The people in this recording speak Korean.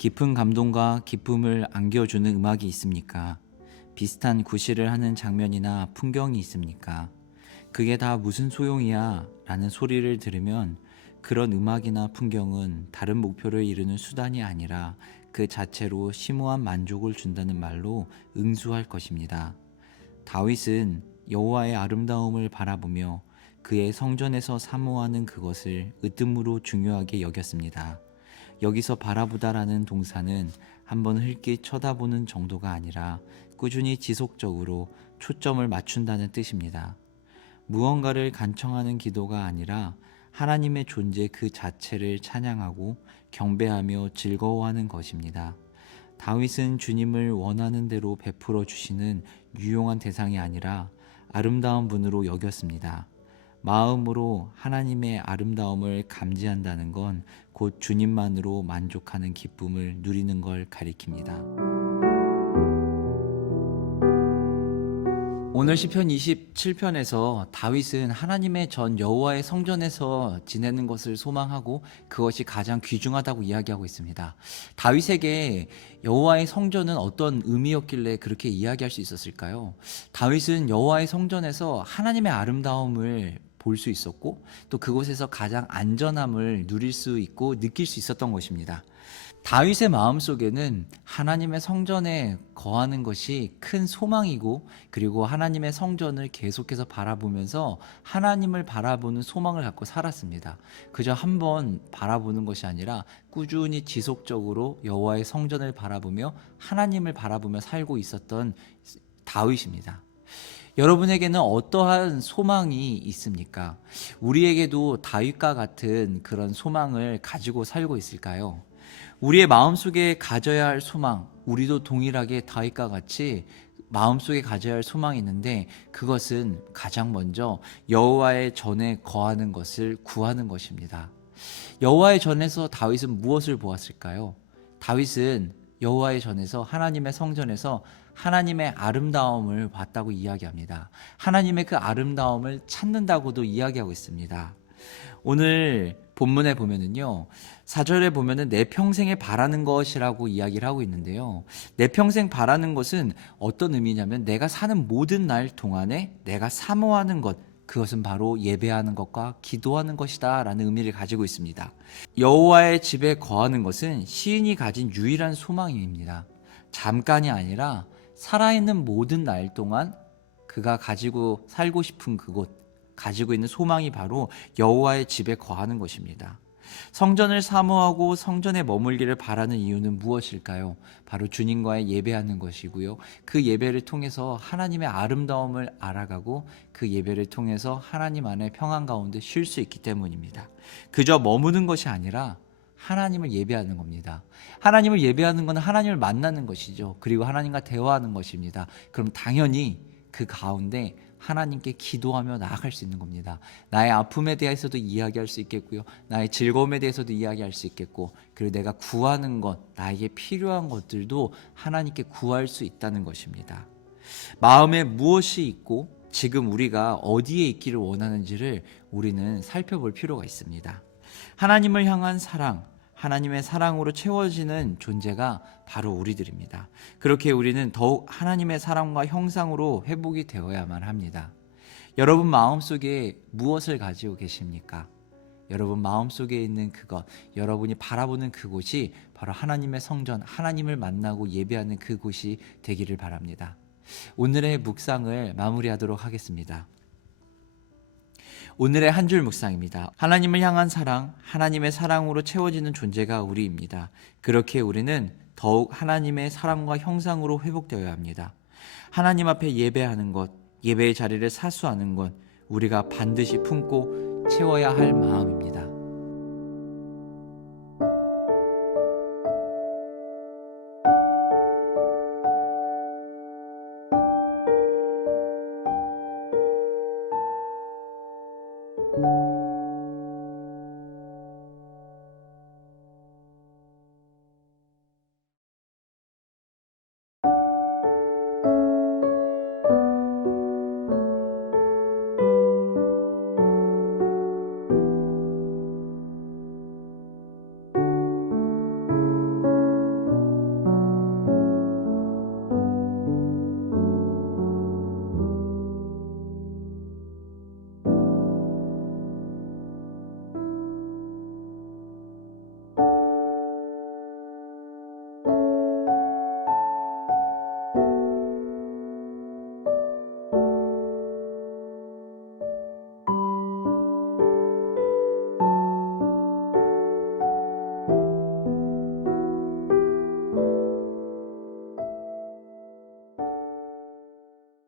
깊은 감동과 기쁨을 안겨주는 음악이 있습니까? 비슷한 구실을 하는 장면이나 풍경이 있습니까? 그게 다 무슨 소용이야? 라는 소리를 들으면 그런 음악이나 풍경은 다른 목표를 이루는 수단이 아니라 그 자체로 심오한 만족을 준다는 말로 응수할 것입니다. 다윗은 여호와의 아름다움을 바라보며 그의 성전에서 사모하는 그것을 으뜸으로 중요하게 여겼습니다. 여기서 바라보다라는 동사는 한번 흘낏 쳐다보는 정도가 아니라 꾸준히 지속적으로 초점을 맞춘다는 뜻입니다. 무언가를 간청하는 기도가 아니라 하나님의 존재 그 자체를 찬양하고 경배하며 즐거워하는 것입니다. 다윗은 주님을 원하는 대로 베풀어 주시는 유용한 대상이 아니라 아름다운 분으로 여겼습니다. 마음으로 하나님의 아름다움을 감지한다는 건 곧 주님만으로 만족하는 기쁨을 누리는 걸 가리킵니다. 오늘 시편 27편에서 다윗은 하나님의 전 여호와의 성전에서 지내는 것을 소망하고 그것이 가장 귀중하다고 이야기하고 있습니다. 다윗에게 여호와의 성전은 어떤 의미였길래 그렇게 이야기할 수 있었을까요? 다윗은 여호와의 성전에서 하나님의 아름다움을 볼 수 있었고 또 그곳에서 가장 안전함을 누릴 수 있고 느낄 수 있었던 것입니다. 다윗의 마음속에는 하나님의 성전에 거하는 것이 큰 소망이고 그리고 하나님의 성전을 계속해서 바라보면서 하나님을 바라보는 소망을 갖고 살았습니다. 그저 한번 바라보는 것이 아니라 꾸준히 지속적으로 여호와의 성전을 바라보며 하나님을 바라보며 살고 있었던 다윗입니다. 여러분에게는 어떠한 소망이 있습니까? 우리에게도 다윗과 같은 그런 소망을 가지고 살고 있을까요? 우리의 마음속에 가져야 할 소망, 우리도 동일하게 다윗과 같이 마음속에 가져야 할 소망이 있는데 그것은 가장 먼저 여호와의 전에 거하는 것을 구하는 것입니다. 여호와의 전에서 다윗은 무엇을 보았을까요? 다윗은 여호와의 전에서 하나님의 성전에서 하나님의 아름다움을 봤다고 이야기합니다. 하나님의 그 아름다움을 찾는다고도 이야기하고 있습니다. 오늘 본문에 보면은요, 4절에 보면은 내 평생에 바라는 것이라고 이야기를 하고 있는데요. 내 평생 바라는 것은 어떤 의미냐면 내가 사는 모든 날 동안에 내가 사모하는 것, 그것은 바로 예배하는 것과 기도하는 것이다 라는 의미를 가지고 있습니다. 여호와의 집에 거하는 것은 시인이 가진 유일한 소망입니다. 잠깐이 아니라 살아있는 모든 날 동안 그가 가지고 살고 싶은 그곳, 가지고 있는 소망이 바로 여호와의 집에 거하는 것입니다. 성전을 사모하고 성전에 머물기를 바라는 이유는 무엇일까요? 바로 주님과의 예배하는 것이고요. 그 예배를 통해서 하나님의 아름다움을 알아가고 그 예배를 통해서 하나님 안에 평안 가운데 쉴 수 있기 때문입니다. 그저 머무는 것이 아니라 하나님을 예배하는 겁니다. 하나님을 예배하는 건 하나님을 만나는 것이죠. 그리고 하나님과 대화하는 것입니다. 그럼 당연히 그 가운데 하나님께 기도하며 나아갈 수 있는 겁니다. 나의 아픔에 대해서도 이야기할 수 있겠고요. 나의 즐거움에 대해서도 이야기할 수 있겠고, 그리고 내가 구하는 것, 나에게 필요한 것들도 하나님께 구할 수 있다는 것입니다. 마음에 무엇이 있고 지금 우리가 어디에 있기를 원하는지를 우리는 살펴볼 필요가 있습니다. 하나님을 향한 사랑, 하나님의 사랑으로 채워지는 존재가 바로 우리들입니다. 그렇게 우리는 더욱 하나님의 사랑과 형상으로 회복이 되어야만 합니다. 여러분 마음속에 무엇을 가지고 계십니까? 여러분 마음속에 있는 그것, 여러분이 바라보는 그곳이 바로 하나님의 성전, 하나님을 만나고 예배하는 그곳이 되기를 바랍니다. 오늘의 묵상을 마무리하도록 하겠습니다. 오늘의 한 줄 묵상입니다. 하나님을 향한 사랑, 하나님의 사랑으로 채워지는 존재가 우리입니다. 그렇게 우리는 더욱 하나님의 사랑과 형상으로 회복되어야 합니다. 하나님 앞에 예배하는 것, 예배의 자리를 사수하는 것, 우리가 반드시 품고 채워야 할 마음입니다.